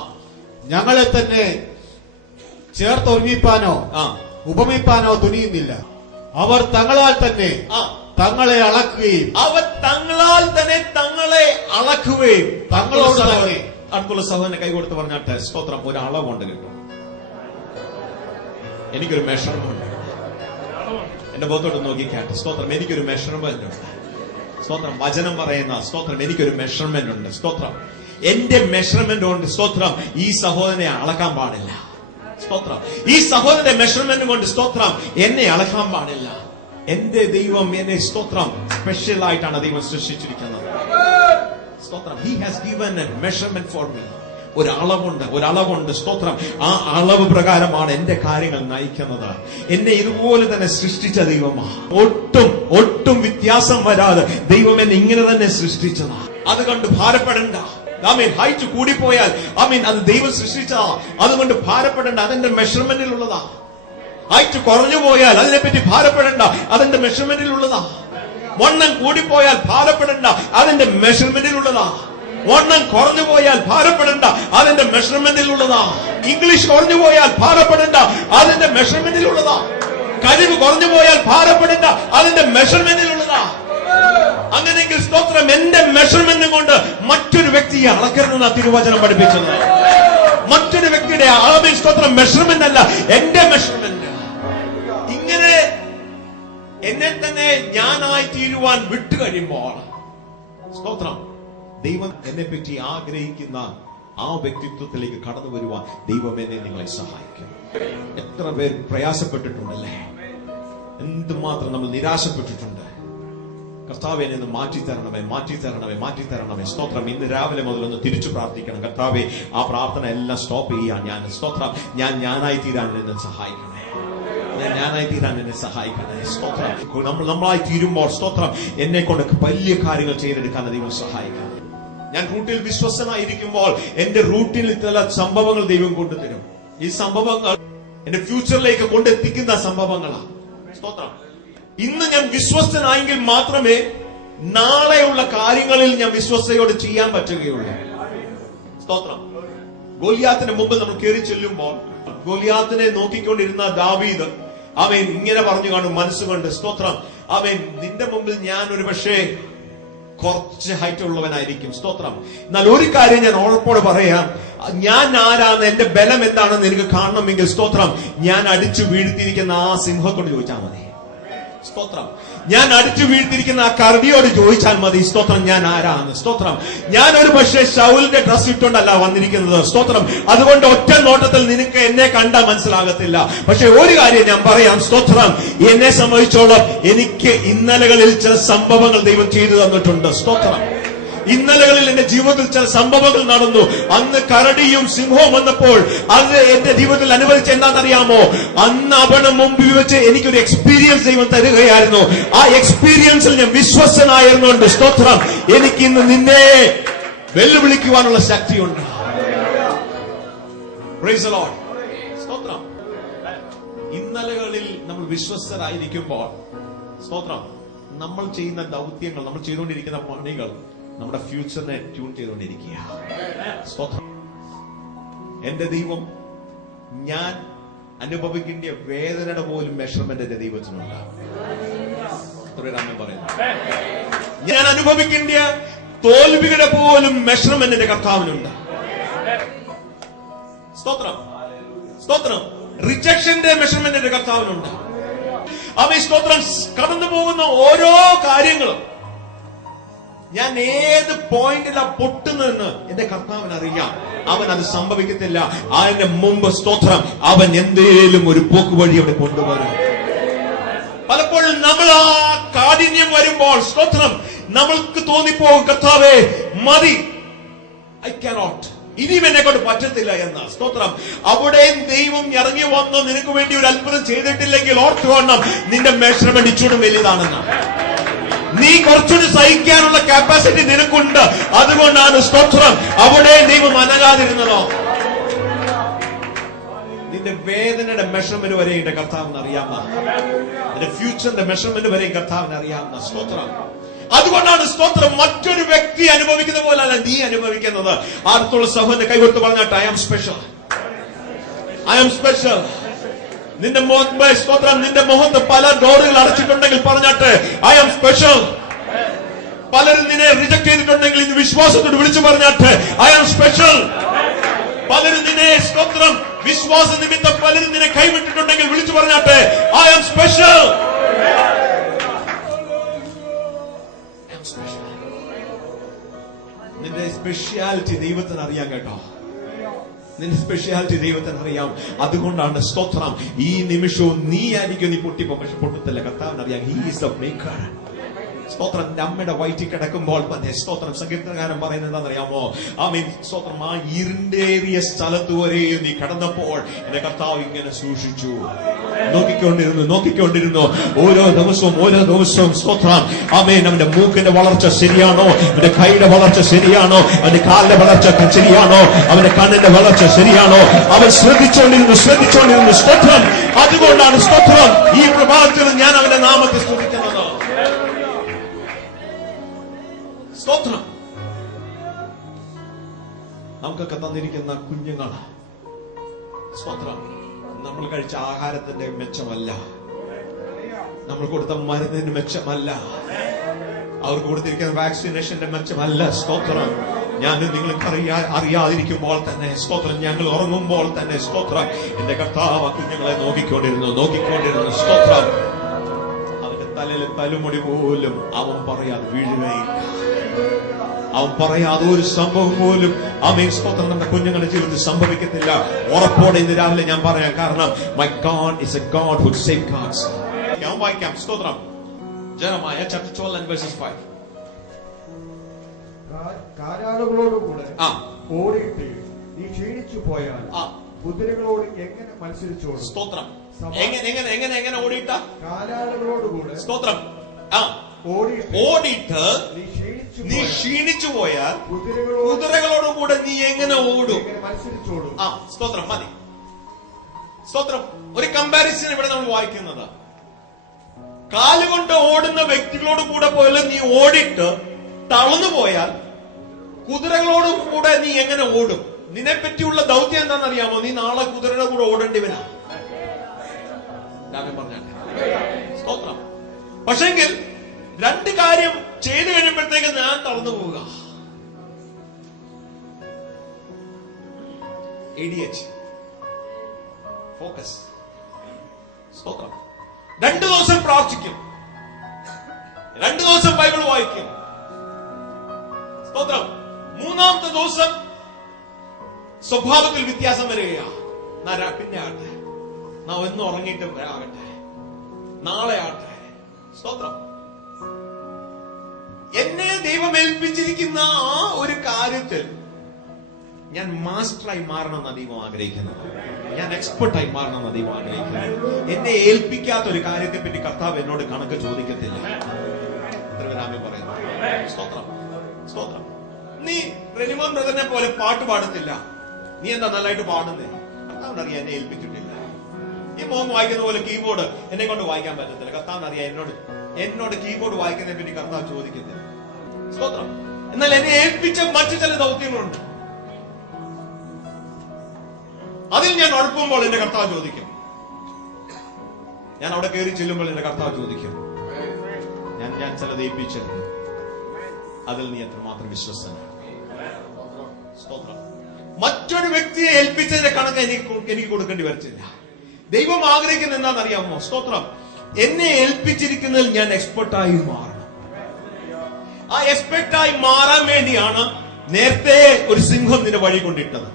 ഞങ്ങളെ തന്നെ ചേർത്തൊരുമിപ്പാനോ ഉപമിപ്പാനോ തുനിയുന്നില്ല. അവർ തങ്ങളാൽ തന്നെ തങ്ങളെ അളക്കുകയും തങ്ങളോട് തന്നെ അടുത്തുള്ള സഹോദരനെ കൈകൊടുത്ത് പറഞ്ഞാട്ടെ സ്തോത്രം. ഒരു അളവുണ്ട് കേട്ടോ. എനിക്കൊരു മെഷർമെന്റ്. എന്റെ മുഖത്തോട്ട് നോക്കിക്കാട്ടെ. സ്തോത്രം. എനിക്കൊരു മെഷർമെന്റ് ഉണ്ട്. സ്തോത്രം. വചനം പറയുന്ന സ്തോത്രം എനിക്കൊരു മെഷർമെന്റ് ഉണ്ട്. സ്തോത്രം. എന്റെ മെഷർമെന്റ് കൊണ്ട് സ്തോത്രം ഈ സഹോദരനെ അളക്കാൻ പാടില്ല. സ്തോത്രം. ഈ സഹോദരന്റെ മെഷർമെന്റ് കൊണ്ട് സ്തോത്രം എന്നെ അളക്കാൻ പാടില്ല. എന്റെ ദൈവം എന്നെ സ്തോത്രം സ്പെഷ്യൽ ആയിട്ടാണ് ദൈവം സൃഷ്ടിച്ചിരിക്കുന്നത്. സ്തോത്രം. He has given a measurement for me. ഒരളവുണ്ട്. സ്തോത്രം. ആ അളവ് പ്രകാരമാണ് എന്റെ കാര്യങ്ങൾ നയിക്കുന്നത്. എന്നെ ഇതുപോലെ തന്നെ സൃഷ്ടിച്ച ദൈവമാണ്. ഒട്ടും വ്യത്യാസം വരാതെ ദൈവം എന്നെ ഇങ്ങനെ തന്നെ സൃഷ്ടിച്ചതാ. അതുകൊണ്ട് ഭാരപ്പെടണ്ട. ഹൈറ്റ് കൂടിപ്പോയാൽ അത് ദൈവം സൃഷ്ടിച്ചതാ. അതുകൊണ്ട് ഭാരപ്പെടണ്ട. അതെന്റെ മെഷർമെന്റിലുള്ളതാ. ഹൈറ്റ് കുറഞ്ഞു പോയാൽ അതിനെപ്പറ്റി ഭാരപ്പെടണ്ട. അതെന്റെ മെഷർമെന്റിലുള്ളതാ. വണ്ണം കൂടിപ്പോയാൽ ഭാരപ്പെടണ്ട. അതെന്റെ മെഷർമെന്റിലുള്ളതാ. വണ്ണം കുറഞ്ഞു പോയാൽ ഭാരപ്പെടണ്ട. അതെന്റെ മെഷർമെന്റിലുള്ളതാ. ഇംഗ്ലീഷ് കുറഞ്ഞു പോയാൽ ഭാരപ്പെടണ്ട. അതെന്റെ മെഷർമെന്റിലുള്ളതാ. കഴിവ് കുറഞ്ഞു പോയാൽ ഭാരപ്പെടണ്ട. അതിന്റെ മെഷർമെന്റിലുള്ളതാ. അങ്ങനെയെങ്കിൽ സ്തോത്രം എന്റെ മെഷർമെന്റ് കൊണ്ട് മറ്റൊരു വ്യക്തിയെ അളക്കരുതെന്ന തിരുവചനം പഠിപ്പിച്ചത്. മറ്റൊരു വ്യക്തിയുടെ അളവിൽ സ്തോത്രം മെഷർമെന്റ് അല്ല, എന്റെ മെഷർമെന്റ്. ഇങ്ങനെ എന്നെ തന്നെ ഞാനായി തീരുവാൻ വിട്ടുകഴിയുമ്പോൾ സ്തോത്രം ദൈവം എന്നെ പറ്റി ആഗ്രഹിക്കുന്ന ആ വ്യക്തിത്വത്തിലേക്ക് കടന്നു വരുവാൻ ദൈവം എന്നെ നിങ്ങളെ സഹായിക്കും. എത്ര പേർ പ്രയാസപ്പെട്ടിട്ടുണ്ടല്ലേ? എന്തുമാത്രം നമ്മൾ നിരാശപ്പെട്ടിട്ടുണ്ട്. കർത്താവെ എന്നെ മാറ്റിത്തരണമേ. സ്തോത്രം. ഇന്ന് രാവിലെ മുതൽ ഒന്ന് തിരിച്ചു പ്രാർത്ഥിക്കണം. കർത്താവെ ആ പ്രാർത്ഥന എല്ലാം സ്റ്റോപ്പ് ചെയ്യാൻ സ്തോത്രം ഞാനായി തീരാൻ എന്നെ സഹായിക്കണേ. സ്തോത്രം. നമ്മളായി തീരുമ്പോൾ സ്തോത്രം എന്നെ കൊണ്ട് വലിയ കാര്യങ്ങൾ ചെയ്തെടുക്കാൻ ദൈവം സഹായിക്കണം. ഞാൻ റൂട്ടിൽ വിശ്വസനായിരിക്കുമ്പോൾ എന്റെ റൂട്ടിൽ ചില സംഭവങ്ങൾ ദൈവം കൊണ്ടുതരും. ഈ സംഭവങ്ങൾ എന്റെ ഫ്യൂച്ചറിലേക്ക് കൊണ്ടെത്തിക്കുന്ന സംഭവങ്ങളാണ്. സ്തോത്രം. ഇന്ന് ഞാൻ വിശ്വസ്തനായെങ്കിൽ മാത്രമേ നാളെയുള്ള കാര്യങ്ങളിൽ ഞാൻ വിശ്വസ്തയോട് ചെയ്യാൻ പറ്റുകയുള്ളൂ. സ്തോത്രം. ഗോലിയാത്തിന്റെ മുമ്പ് നമ്മൾ കയറി ചെല്ലുമ്പോൾ ഗോലിയാത്തിനെ നോക്കിക്കൊണ്ടിരുന്ന ദാവീദ് അവൻ ഇങ്ങനെ പറഞ്ഞു കാണും മനസ്സുകൊണ്ട്. സ്തോത്രം. അവൻ നിന്റെ മുമ്പിൽ ഞാൻ ഒരു പക്ഷേ കുറച്ച് ഹൈറ്റ് ഉള്ളവനായിരിക്കും. സ്തോത്രം. എന്നാൽ ഒരു കാര്യം ഞാൻ ഉറപ്പോടെ പറയാം, ഞാൻ ആരാന്ന്, എന്റെ ബലം എന്താണെന്ന് എനിക്ക് കാണണമെങ്കിൽ സ്തോത്രം, ഞാൻ അടിച്ചു വീഴ്ത്തിയിരിക്കുന്ന ആ സിംഹത്തോട് ചോദിച്ചാൽ മതി. സ്തോത്രം. ഞാൻ അടിച്ചു വീഴ്ത്തിരിക്കുന്ന ആ കരടിയോട് ചോദിച്ചാൽ മതി. സ്തോത്രം. ഞാൻ ആരാന്ന്. സ്തോത്രം. ഞാൻ ഒരു പക്ഷേ ശൗലിന്റെ ഡ്രസ് ഇട്ടുകൊണ്ടല്ല വന്നിരിക്കുന്നത്. സ്തോത്രം. അതുകൊണ്ട് ഒറ്റ നോട്ടത്തിൽ നിനക്ക് എന്നെ കണ്ടാൽ മനസ്സിലാകത്തില്ല. പക്ഷെ ഒരു കാര്യം ഞാൻ പറയാം. സ്തോത്രം. എന്നെ സംബന്ധിച്ചോളം എനിക്ക് ഇന്നലകളിൽ ചില സംഭവങ്ങൾ ദൈവം ചെയ്തു തന്നിട്ടുണ്ട്. സ്തോത്രം. ഇന്നലകളിൽ എന്റെ ജീവിതത്തിൽ ചില സംഭവങ്ങൾ നടന്നു. അന്ന് കരടിയും സിംഹവും വന്നപ്പോൾ അത് എന്റെ ജീവിതത്തിൽ അനുവദിച്ച എന്താണെന്നറിയാമോ? അന്ന് അവന് മുമ്പിൽ വെച്ച് എനിക്കൊരു എക്സ്പീരിയൻസ് ദൈവം തരുകയായിരുന്നു. ആ എക്സ്പീരിയൻസിൽ ഞാൻ വിശ്വസ്തനായിരുന്നുകൊണ്ട് സ്തോത്രം, എനിക്ക് ഇന്ന് നിന്നെ വെല്ലുവിളിക്കുവാനുള്ള ശക്തിയുണ്ട്. Praise the Lord. സ്തോത്രം. ഇന്നലകളിൽ നമ്മൾ വിശ്വസ്തരായിരിക്കുമ്പോൾ സ്തോത്രം, നമ്മൾ ചെയ്യുന്ന ദൗത്യങ്ങൾ, നമ്മൾ ചെയ്തുകൊണ്ടിരിക്കുന്ന പണികൾ നമ്മുടെ ഫ്യൂച്ചറിനെ ട്യൂൺ ചെയ്തുകൊണ്ടിരിക്കുക. സ്തോത്രം. എന്റെ ദൈവം ഞാൻ അനുഭവിക്കേണ്ട വേദനയുടെ പോലും മെഷർമെന്റ് എന്റെ ദൈവത്തിനുണ്ട്. പറയുന്നു, ഞാൻ അനുഭവിക്കേണ്ട തോൽവിയുടെ പോലും മെഷർമെന്റ് എന്റെ കർത്താവിനുണ്ട്. സ്തോത്രം. സ്തോത്രം. റിജക്ഷന്റെ മെഷർമെന്റ് എന്റെ കർത്താവിനുണ്ട്. അവൻ സ്തോത്രം കടന്നു പോകുന്ന ഓരോ കാര്യങ്ങളും ഞാൻ ഏത് പോയിന്റിലാ പൊട്ടുന്നതെന്ന് എന്റെ കർത്താവിന് അറിയാം. അവൻ അത് സംഭവിക്കത്തില്ല. അതിന്റെ മുമ്പ് സ്തോത്രം അവൻ എന്തേലും ഒരു പോക്ക് വഴി അവിടെ കൊണ്ടുവരും. പലപ്പോഴും നമ്മൾ ആ കാഠിന്യം വരുമ്പോൾ സ്തോത്രം നമ്മൾക്ക് തോന്നിപ്പോകും, കർത്താവേ മതി, ഐ കാനോട്ട്, ഇനിയും എന്നെ കൊണ്ട് പറ്റത്തില്ല എന്ന. സ്തോത്രം. അവിടെയും ദൈവം ഇറങ്ങി വന്ന് നിനക്ക് വേണ്ടി ഒരു അത്ഭുതം ചെയ്തിട്ടില്ലെങ്കിൽ ഓർത്തുകൊള്ളം, നിന്റെ മെഷർമെന്റ് ഇച്ചൂടും വലുതാണെന്ന്. നീ കുറച്ചുകൂടി സഹിക്കാനുള്ള കപ്പാസിറ്റി നിനക്കുണ്ട്. അതുകൊണ്ടാണ് സ്തോത്രം അവിടെ ദൈവം അനങ്ങാതിരുന്നതോ. നിന്റെ വേദനയുടെ മെഷർമെന്റ് വരെ എന്റെ കർത്താവിന് അറിയാവുന്ന, നിന്റെ ഫ്യൂച്ചറിന്റെ മെഷർമെന്റ് വരെയും കർത്താവിന് അറിയാവുന്ന. സ്തോത്രം. അതുകൊണ്ടാണ് സ്തോത്രം മറ്റൊരു വ്യക്തി അനുഭവിക്കുന്ന പോലല്ല നീ അനുഭവിക്കുന്നത്. അടുത്തുള്ള സഹോദരനെ കൈകൊടുത്ത് പറഞ്ഞാട്ട്, I am special, I am special. നിന്റെ മുഖത്ത് സ്തോത്രം, നിന്റെ മുഖത്ത് പല ഡോറുകൾ അടച്ചിട്ടുണ്ടെങ്കിൽ പറഞ്ഞാട്ട്, ഐ ആം സ്പെഷ്യൽ. പലരും നിന്നെ റിജക്ട് ചെയ്തിട്ടുണ്ടെങ്കിൽ ഇന്ന് വിശ്വാസത്തോട് വിളിച്ചു പറഞ്ഞാട്ട്, ഐ ആം സ്പെഷ്യൽ. പലരും നിന്നെ സ്തോത്രം വിശ്വാസ നിമിത്തം പലരും നിന്നെ കൈവിട്ടിട്ടുണ്ടെങ്കിൽ വിളിച്ചു പറഞ്ഞാട്ട്, ഐ ആം സ്പെഷ്യൽ. നിന്റെ സ്പെഷ്യാലിറ്റി ദൈവത്തിന് അറിയാം കേട്ടോ. നിന്റെ സ്പെഷ്യാലിറ്റി ദൈവത്തിന് അറിയാം. അതുകൊണ്ടാണ് സ്തോത്രം ഈ നിമിഷവും നീ ആയിരിക്കും നീ പൊട്ടിപ്പോ, പക്ഷെ പൊട്ടത്തില്ല. കർത്താവിന് അറിയാം. He is the maker. സ്തോത്രം. അമ്മയുടെ വയറ്റിൽ കിടക്കുമ്പോൾ തന്നെ സ്തോത്രം സങ്കീർത്തനകാരൻ പറയുന്നത് എന്താണെന്നറിയാമോ? ആമേൻ. സ്തോത്രം. ആ ഇരുണ്ടേറിയ സ്ഥലത്ത് വരെയും നീ കടന്നപ്പോൾ എന്റെ കർത്താവ് ഇങ്ങനെ സൂക്ഷിച്ചു, നോക്കിക്കൊണ്ടിരുന്നു. ഓരോ ദിവസവും സ്തോത്രം. ആമേൻ. അവന്റെ മൂക്കിന്റെ വളർച്ച ശരിയാണോ? അവന്റെ കൈയുടെ വളർച്ച ശരിയാണോ? അവന്റെ കാലിന്റെ വളർച്ച ശരിയാണോ? അവന്റെ കണ്ണിന്റെ വളർച്ച ശരിയാണോ? അവൻ ശ്രദ്ധിച്ചുകൊണ്ടിരുന്നു. സ്തോത്രം. അതുകൊണ്ടാണ് സ്തോത്രം ഈ പ്രഭാതത്തിൽ ഞാൻ അവന്റെ നാമത്തെ സ്തുതിക്കുന്നത്. സ്തോത്രം. നമുക്കൊക്കെ തന്നിരിക്കുന്ന കുഞ്ഞുങ്ങള് സ്തോത്രം നമ്മൾ കഴിച്ച ആഹാരത്തിന്റെ മെച്ചമല്ല, നമ്മൾ കൊടുത്ത മരുന്നിന് മെച്ചമല്ല, അവർക്ക് കൊടുത്തിരിക്കുന്ന വാക്സിനേഷന്റെ മെച്ചമല്ല. സ്തോത്രം. ഞാനും നിങ്ങൾക്ക് അറിയാതിരിക്കുമ്പോൾ തന്നെ സ്തോത്രം, ഞങ്ങൾ ഉറങ്ങുമ്പോൾ തന്നെ സ്തോത്രം എന്റെ കർത്താവ് കുഞ്ഞുങ്ങളെ നോക്കിക്കൊണ്ടിരുന്നു. സ്തോത്രം. അവന്റെ തലയിൽ തലമുടി പോലും അവൻ പറയാതെ വീഴുകയില്ല. അവൻ പറയാതെ ഒരു സംഭവം പോലും ആമേൻ സ്തോത്രം നമ്മുടെ കുഞ്ഞുങ്ങളുടെ ജീവിതത്തിൽ സംഭവിക്കത്തില്ല. ഉറപ്പോടെ ഇന്ന് രാവിലെ ഞാൻ പറയാം. കാരണം my God is a God who safeguards. ഞാൻ വായിക്കാം. സ്തോത്രം. Jeremiah chapter 12 and verses 5. കാരാളുകളോടുകൂടെ ഓടിയിട്ട് നീ ക്ഷീണിച്ചു പോയാൽ കുതിരകളോട് എങ്ങനെ മത്സരിച്ചോടും? സ്തോത്രം. എങ്ങനെ ഓടിയിട്ട? കാരാളുകളോടുകൂടെ സ്തോത്രം. ഓടിയിട്ട് നീ ക്ഷീണിച്ചു പോയാൽ കുതിരകളോടുകൂടെ നീ എങ്ങനെ ഓടും? മത്സരിച്ചോടും. സ്തോത്രം. മതി. സ്തോത്രം. ഒരു കമ്പാരിസൺ ഇവിടെ നമ്മൾ വായിക്കുന്നത്, കാലുകൊണ്ട് ഓടുന്ന വ്യക്തികളോട് കൂടെ പോലെ നീ ഓടിയിട്ട് തളർന്നു പോയാൽ കുതിരകളോടും കൂടെ നീ എങ്ങനെ ഓടും? നിന്നെ പറ്റിയുള്ള ദൗത്യം എന്താണെന്നറിയാമോ? നീ നാളെ കുതിരയുടെ കൂടെ ഓടേണ്ടിവനാ. പറഞ്ഞ സ്തോത്രം. പക്ഷെങ്കിൽ രണ്ട് കാര്യം ചെയ്തു കഴിയുമ്പോഴത്തേക്ക് ഞാൻ തളർന്നു പോവുക. ADH, focus. സ്തോത്രം. 2 ദിവസം പ്രാർത്ഥിക്കും, 2 ദിവസം ബൈബിൾ വായിക്കും. സ്തോത്രം. 3-ാമത്തെ ദിവസം സ്വഭാവത്തിൽ വ്യത്യാസം വരികയാ. പിന്നെ ആട്ടെ, നാം എന്ന് ഉറങ്ങിയിട്ട് ആകട്ടെ, നാളെ ആട്ടെ. സ്തോത്രം. എന്നെ ദൈവം ഏൽപ്പിച്ചിരിക്കുന്ന ആ ഒരു കാര്യത്തിൽ ഞാൻ മാസ്റ്ററായി മാറണമെന്ന് ദൈവം ആഗ്രഹിക്കുന്നു. ഞാൻ എക്സ്പെർട്ടായി മാറണമെന്ന് ദൈവം ആഗ്രഹിക്കുന്നു. എന്നെ ഏൽപ്പിക്കാത്ത ഒരു കാര്യത്തെ പറ്റി കർത്താവ് എന്നോട് കണക്ക് ചോദിക്കത്തില്ല. പറയുന്നു. സ്തോത്രം. സ്തോത്രം. നീ റെനിമോൻ ബ്രദറിനെ പോലെ പാട്ട് പാടത്തില്ല, നീ എന്താ നല്ലതായിട്ട് പാടുന്നേ? കർത്താവിനറിയാം എന്നെ ഏൽപ്പിച്ചിട്ടില്ല. ഈ മോൻ വായിക്കുന്ന പോലെ കീബോർഡ് എന്നെ കൊണ്ട് വായിക്കാൻ പറ്റത്തില്ല. കർത്താവിനറിയാം എന്നോട് കീബോർഡ് വായിക്കുന്നതിനെ പറ്റി കർത്താവ് ചോദിക്കത്തില്ല. സ്തോത്രം. എന്നാൽ എന്നെ ഏൽപ്പിച്ച മറ്റു ചില ദൗത്യങ്ങളുണ്ട്, അതിൽ ഞാൻ ഉഴപ്പുമ്പോൾ എന്റെ കർത്താവ് ചോദിക്കും. ഞാൻ അവിടെ കയറി ചെല്ലുമ്പോൾ എന്റെ കർത്താവ് ചോദിക്കും, ഞാൻ ചിലത് ഏൽപ്പിച്ച് അതിൽ നീ എത്രമാത്രം വിശ്വസനാണ്. സ്തോത്രം. മറ്റൊരു വ്യക്തിയെ ഏൽപ്പിച്ചതിന്റെ കണക്ക് എനിക്ക് കൊടുക്കേണ്ടി വരത്തില്ല. ദൈവം ആഗ്രഹിക്കുന്ന എന്താണെന്നറിയാമോ? സ്തോത്രം. എന്നെ ഏൽപ്പിച്ചിരിക്കുന്നതിൽ ഞാൻ എക്സ്പെർട്ടായി മാറണം. ആ എക്സ്പെർട്ടായി മാറാൻ വേണ്ടിയാണ് നേരത്തെ ഒരു സിംഹം നിന്റെ വഴി കൊണ്ടിട്ടത്.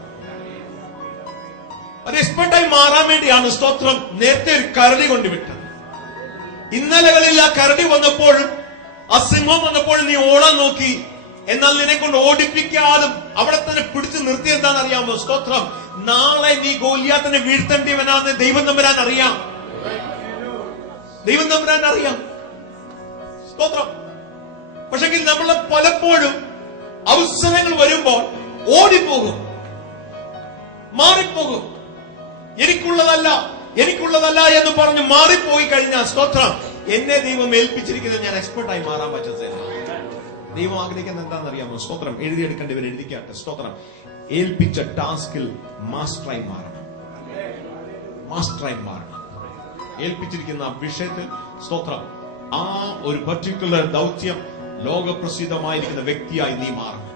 അത് എക്സ്പെർട്ടായി മാറാൻ വേണ്ടിയാണ് സ്തോത്രം നേരത്തെ ഒരു കരടി കൊണ്ടുവിട്ടത്. ഇന്നലകളിൽ ആ കരടി വന്നപ്പോൾ, ആ സിംഹം വന്നപ്പോൾ നീ ഓടാൻ നോക്കി, എന്നാൽ നിന്നെ കൊണ്ട് ഓടിപ്പിക്കാതും അവിടെ തന്നെ പിടിച്ചു നിർത്തി. എന്താണെന്നറിയാമോ? സ്തോത്രം. നാളെ നീ ഗോലിയാത്തിനെ വീഴ്ത്തേണ്ടിവനാന്ന് ദൈവം തമ്പുരാൻ അറിയാം. ദൈവം തമ്പുരാൻ അറിയാം. സ്തോത്രം. പക്ഷെങ്കിൽ നമ്മൾ പലപ്പോഴും അവസരങ്ങൾ വരുമ്പോൾ ഓടിപ്പോകും, മാറിപ്പോകും. എനിക്കുള്ളതല്ല എന്ന് പറഞ്ഞ് മാറിപ്പോയി കഴിഞ്ഞാൽ സ്തോത്രം എന്നെ ദൈവം ഏൽപ്പിച്ചിരിക്കുന്നത് ഞാൻ എക്സ്പെർട്ടായി മാറാൻ പറ്റത്തില്ല. ദൈവം ആഗ്രഹിക്കുന്നത് എന്താണെന്നറിയാമോ? സ്തോത്രം. എഴുതിയെടുക്കേണ്ടവർ എഴുതിക്കാട്ടെ. സ്തോത്രം. ഏൽപ്പിച്ച ടാസ്കിൽ മാസ്റ്ററായി മാറണം. മാസ്റ്ററായി മാറണം. ഏൽപ്പിച്ചിരിക്കുന്ന വിഷയത്തിൽ സ്തോത്രം ആ ഒരു പർട്ടിക്കുലർ ദൗത്യം ലോകപ്രസിദ്ധമായിരിക്കുന്ന വ്യക്തിയായി നീ മാറണം.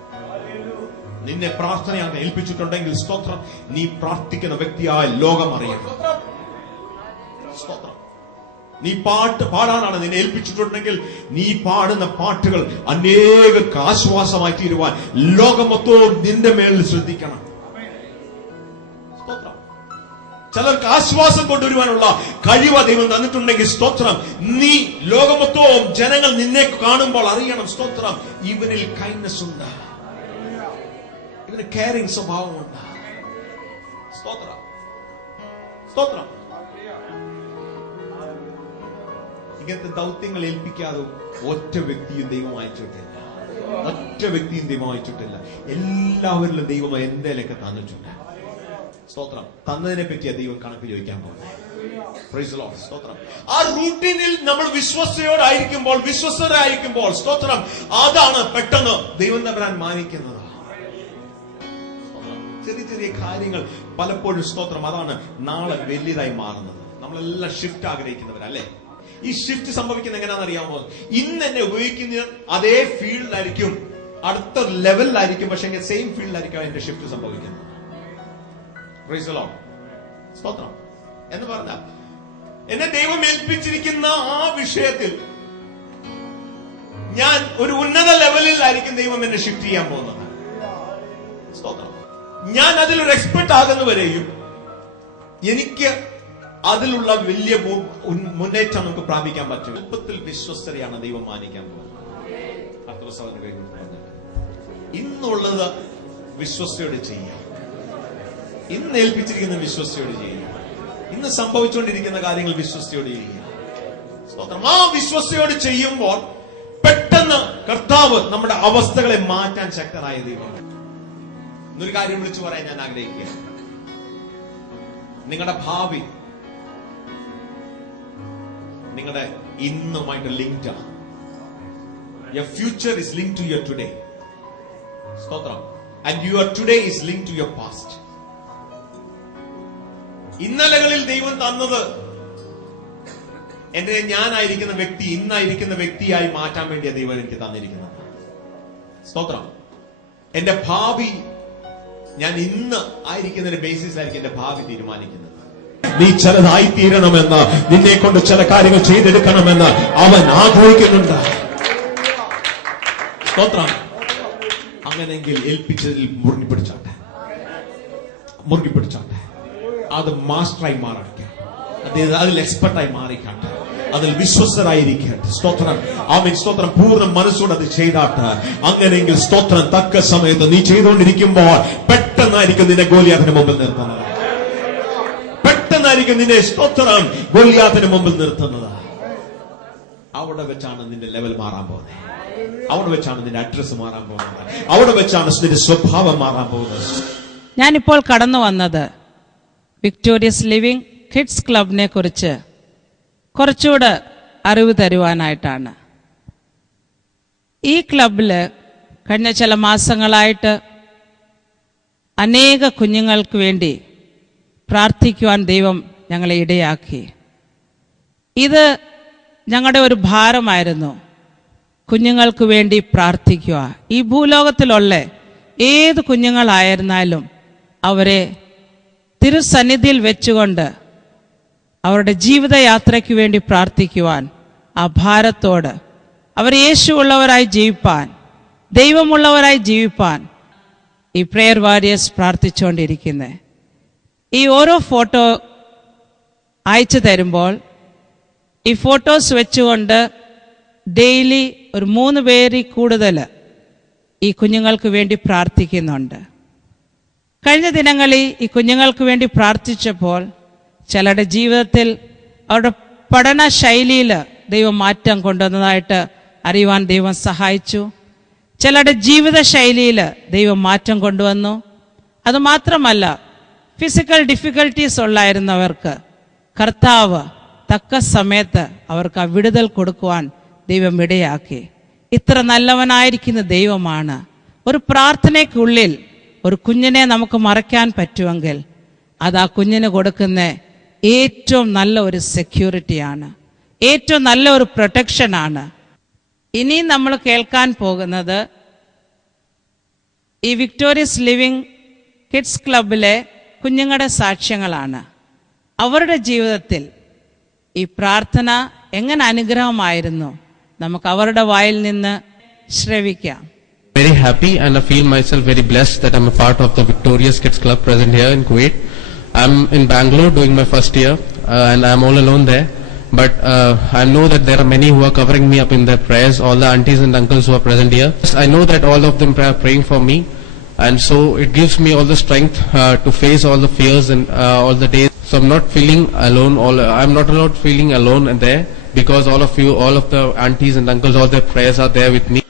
നിന്നെ പ്രാർത്ഥനയാണ് ഏൽപ്പിച്ചിട്ടുണ്ടെങ്കിൽ സ്തോത്രം നീ പ്രാർത്ഥിക്കുന്ന വ്യക്തിയായി ലോകം അറിയണം. സ്തോത്രം. നീ പാടാനാണ് നിന്നെ ഏൽപ്പിച്ചിട്ടുണ്ടെങ്കിൽ നീ പാടുന്ന പാട്ടുകൾ അനേകർക്ക് ആശ്വാസമായി തീരുവാൻ ലോകം മൊത്തവും നിന്റെ മേലിൽ ശ്രദ്ധിക്കണം. സ്തോത്രം. ചിലർക്ക് ആശ്വാസം കൊണ്ടുവരുവാനുള്ള കഴിവ് ദൈവം തന്നിട്ടുണ്ടെങ്കിൽ സ്തോത്രം നീ ലോകം മൊത്തവും ജനങ്ങൾ നിന്നെ കാണുമ്പോൾ അറിയണം. സ്തോത്രം. ഇവനിൽ കൈൻഡ്നസ് ഉണ്ട്, ഇവന് കെയറിംഗ് സ്വഭാവമുണ്ട്. സ്തോത്രം. സ്തോത്രം. ഇങ്ങനത്തെ ദൗത്യങ്ങൾ ഏൽപ്പിക്കാതെ ഒറ്റ വ്യക്തിയും ദൈവം അയച്ചിട്ടില്ല. ഒറ്റ വ്യക്തിയും ദൈവം അയച്ചിട്ടില്ല. എല്ലാവരിലും ദൈവം എന്തേലൊക്കെ തന്നിട്ടുണ്ട്. സ്തോത്രം. തന്നതിനെ പറ്റിയാ ദൈവം കണക്ക് ചോദിക്കാൻ പോകുന്നത്. Praise the Lord. സ്തോത്രം. ആ റൂട്ടീനിൽ നമ്മൾ വിശ്വസ്തരായിരിക്കുമ്പോൾ സ്തോത്രം അതാണ് പെട്ടെന്ന് ദൈവം തമ്പുരാൻ മാനിക്കുന്നത്. ചെറിയ ചെറിയ കാര്യങ്ങൾ പലപ്പോഴും സ്തോത്രം അതാണ് നാളെ വലിയതായി മാറുന്നത്. നമ്മളെല്ലാം ഷിഫ്റ്റ് ആഗ്രഹിക്കുന്നവരല്ലേ? ഈ ഷിഫ്റ്റ് സംഭവിക്കുന്നത് എങ്ങനെയാണെന്ന് അറിയാമോ? ഇന്ന് എന്നെ ഉപയോഗിക്കുന്ന അതേ ഫീൽഡിലായിരിക്കും, അടുത്ത ലെവലിലായിരിക്കും, പക്ഷെ സെയിം ഫീൽഡിലായിരിക്കും എന്റെ ഷിഫ്റ്റ് സംഭവിക്കുന്നത്. Praise the Lord. സ്തോത്രം. എന്ന് പറഞ്ഞാൽ എന്നെ ദൈവം ഏൽപ്പിച്ചിരിക്കുന്ന ആ വിഷയത്തിൽ ഞാൻ ഒരു ഉന്നത ലെവലിലായിരിക്കും ദൈവം എന്നെ ഷിഫ്റ്റ് ചെയ്യാൻ പോകുന്നത്. സ്തോത്രം. ഞാൻ അതിലൊരു എക്സ്പെർട്ട് ആകുന്നവരെയും എനിക്ക് അതിലുള്ള വലിയ മുന്നേറ്റം നമുക്ക് പ്രാപിക്കാൻ പറ്റും. എളുപ്പത്തിൽ വിശ്വസ്തരെയാണ് ദൈവം മാനിക്കാൻ പോകുന്നത്. ഇന്നുള്ളത് വിശ്വസ്തയോടെ ചെയ്യാം. ഇന്ന് ഏൽപ്പിച്ചിരിക്കുന്ന വിശ്വസ്തയോടെ ചെയ്യാം. ഇന്ന് സംഭവിച്ചുകൊണ്ടിരിക്കുന്ന കാര്യങ്ങൾ വിശ്വസ്തയോടെ ചെയ്യാം. സ്തോത്രം. ആ വിശ്വസ്തയോടെ ചെയ്യുമ്പോൾ പെട്ടെന്ന് കർത്താവ് നമ്മുടെ അവസ്ഥകളെ മാറ്റാൻ ശക്തനായ ദൈവമാണ്. എന്നൊരു കാര്യം വിളിച്ചു പറയാൻ ഞാൻ ആഗ്രഹിക്കുക. നിങ്ങളുടെ ഭാവി നിങ്ങളുടെ ഇന്നുമായിട്ട് ലിങ്ക്ഡ് ആണ്. Your future is linked to your today. സ്തോത്രം. And your today is linked to your past. ഇന്നലകളിൽ ദൈവം തന്നത് എന്റെ ഞാനായിരിക്കുന്ന വ്യക്തി ഇന്നായിരിക്കുന്ന വ്യക്തിയായി മാറ്റാൻ വേണ്ടിയ ദൈവം എനിക്ക് തന്നിരിക്കുന്നത്. സ്തോത്രം. എന്റെ ഭാവി ഞാൻ ഇന്ന് ആയിരിക്കുന്നതിന്റെ ബേസിസിലായിരിക്കും എന്റെ ഭാവി തീരുമാനിക്കുന്നത്. നീ ചിലതായി തീരണമെന്ന്, നിന്നെ കൊണ്ട് ചില കാര്യങ്ങൾ ചെയ്തെടുക്കണമെന്ന് അവൻ ആഗ്രഹിക്കുന്നുണ്ട്. സ്തോത്രം. അങ്ങനെയെങ്കിൽ ഏൽപ്പിച്ചതിൽ മുറുകി പിടിച്ചോട്ടെ, മുറുകി പിടിച്ചോട്ടെ. അത് മാസ്റ്ററായി മാറട്ടെ, അതിൽ എക്സ്പെർട്ടായി മാറിക്കാട്ടെ, അതിൽ വിശ്വസ്തരായിരിക്കട്ടെ. സ്തോത്രം. ആമേൻ. സ്തോത്രം. പൂർണ്ണ മനസ്സോടെ അത് ചെയ്താട്ട്. അങ്ങനെയെങ്കിൽ സ്തോത്രം തക്ക സമയത്ത് നീ ചെയ്തുകൊണ്ടിരിക്കുമ്പോൾ പെട്ടെന്നായിരിക്കും നിന്നെ ഗോലിയാത്തിന് മുമ്പിൽ നിർത്തുന്നത്. പെട്ടെന്നായിരിക്കും നിന്നെ സ്തോത്രം ഗോലിയാത്തിന് മുമ്പിൽ നിർത്തുന്നത്. അവിടെ വെച്ചാണ് നിന്റെ ലെവൽ മാറാൻ പോകുന്നത്. അവിടെ വെച്ചാണ് നിന്റെ അഡ്രസ് മാറാൻ പോകുന്നത്. അവിടെ വെച്ചാണ് നിന്റെ സ്വഭാവം മാറാൻ പോകുന്നത്. ഞാനിപ്പോൾ കടന്നു വന്നത് വിക്ടോറിയസ് ലിവിംഗ് കിഡ്സ് ക്ലബിനെ കുറിച്ച് കുറച്ചുകൂടെ അറിവ് തരുവാനായിട്ടാണ്. ഈ ക്ലബില് കഴിഞ്ഞ ചില മാസങ്ങളായിട്ട് അനേക കുഞ്ഞുങ്ങൾക്ക് വേണ്ടി പ്രാർത്ഥിക്കുവാൻ ദൈവം ഞങ്ങളെ ഇടയാക്കി. ഇത് ഞങ്ങളുടെ ഒരു ഭാരമായിരുന്നു, കുഞ്ഞുങ്ങൾക്ക് വേണ്ടി പ്രാർത്ഥിക്കുക. ഈ ഭൂലോകത്തിലുള്ള ഏത് കുഞ്ഞുങ്ങളായിരുന്നാലും അവരെ തിരുസന്നിധിയിൽ വെച്ചുകൊണ്ട് അവരുടെ ജീവിതയാത്രയ്ക്ക് വേണ്ടി പ്രാർത്ഥിക്കുവാൻ, ആ ഭാരത്തോട് അവർ യേശു ഉള്ളവരായി ജീവിപ്പാൻ, ദൈവമുള്ളവരായി ജീവിപ്പാൻ ഈ പ്രെയർ വാരിയേഴ്സ് പ്രാർത്ഥിച്ചുകൊണ്ടിരിക്കുന്നത്. ഈ ഓരോ ഫോട്ടോ അയച്ചു തരുമ്പോൾ ഈ ഫോട്ടോസ് വെച്ചുകൊണ്ട് ഡെയിലി ഒരു 3 പേരിൽ കൂടുതൽ ഈ കുഞ്ഞുങ്ങൾക്ക് വേണ്ടി പ്രാർത്ഥിക്കുന്നുണ്ട്. കഴിഞ്ഞ ദിനങ്ങളിൽ ഈ കുഞ്ഞുങ്ങൾക്ക് വേണ്ടി പ്രാർത്ഥിച്ചപ്പോൾ ചിലരുടെ ജീവിതത്തിൽ അവരുടെ പഠന ശൈലിയിൽ ദൈവം മാറ്റം കൊണ്ടുവന്നതായിട്ട് അറിയുവാൻ ദൈവം സഹായിച്ചു. ചിലരുടെ ജീവിത ശൈലിയിൽ ദൈവം മാറ്റം കൊണ്ടുവന്നു. അതുമാത്രമല്ല, ഫിസിക്കൽ ഡിഫിക്കൽട്ടീസ് ഉള്ളായിരുന്നവർക്ക് കർത്താവ് തക്ക സമയത്ത് അവർക്ക് ആ വിടുതൽ കൊടുക്കുവാൻ ദൈവം ഇടയാക്കി. ഇത്ര നല്ലവനായിരിക്കുന്ന ദൈവമാണ്. ഒരു പ്രാർത്ഥനയ്ക്കുള്ളിൽ ഒരു കുഞ്ഞിനെ നമുക്ക് മറയ്ക്കാൻ പറ്റുമെങ്കിൽ അത് ആ കുഞ്ഞിന് കൊടുക്കുന്ന ഏറ്റവും നല്ല ഒരു സെക്യൂരിറ്റിയാണ്, ഏറ്റവും നല്ല ഒരു പ്രൊട്ടക്ഷനാണ്. ഇനി നമ്മൾ കേൾക്കാൻ പോകുന്നത് ഈ വിക്ടോറിയസ് ലിവിംഗ് കിഡ്സ് ക്ലബിലെ കുഞ്ഞുങ്ങളുടെ സാക്ഷ്യങ്ങളാണ്. അവരുടെ ജീവിതത്തിൽ ഈ പ്രാർത്ഥന എങ്ങനെ അനുഗ്രഹമായിരുന്നു നമുക്ക് അവരുടെ വായിൽ നിന്ന് ശ്രവിക്കാം. Very happy and I feel myself very blessed that I'm a part of the Victorious Kids Club present here in Kuwait. I'm in Bangalore doing my first year and I'm all alone there. But I know that there are many who are covering me up in their prayers, all the aunties and uncles who are present here. I know that all of them are praying for me, and so it gives me all the strength to face all the fears and all the days. So I'm not feeling alone. I'm not feeling alone there because all of you, all of the aunties and uncles, all their prayers are there with me.